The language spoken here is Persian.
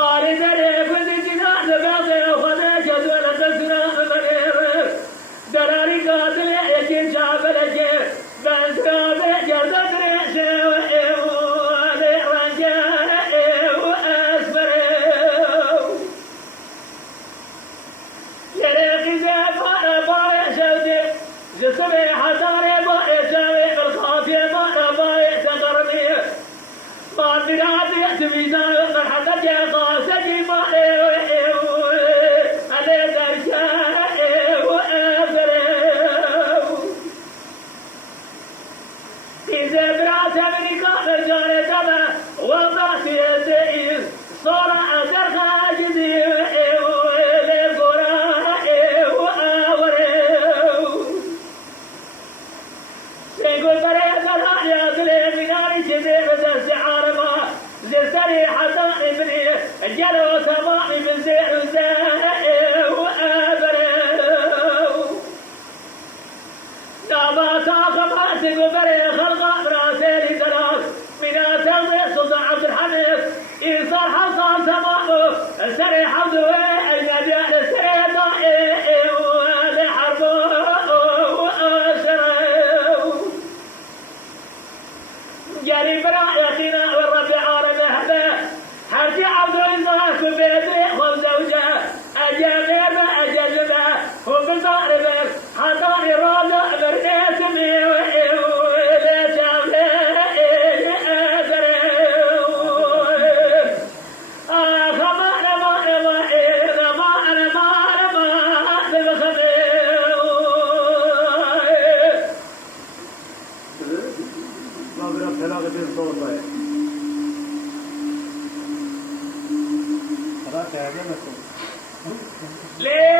باري دري فزي جنان بيضي وخذي جدول تسرى بنير دراري قاتل يجي شعب الجير بس قابل جردت ريشه وإيواني رجاء وأسفره يريقي زيب باري شوتي جسمي حضاري باري شاوي بالخافية باري تقربي ما بلادي تميزان مرحبا جا قاسدي باري علي درجاء وأسفره إذا برات أمريكا رجال تبع وضعت يدي صار أزر خاجدي للقراء وآوره يقول بريد الآيات لمنار جدي بدرس عارمة زرتني حتى ابني جلو سماعي من زير زاء وآبره دابا تاخذ راسك وبري خلقه براسي لدراس من تنظير سلطان عبد الحميد يصير حصان سماعه سري حمده المبيع لسيدا لحربه وأسره جري برايتنا والرب عارف هبه حرجي عبد الرزاق بيدي وزوجه أجابر أجلبه وبالضاربه حضاري راضع برنيتمي وإلي جابلي ليه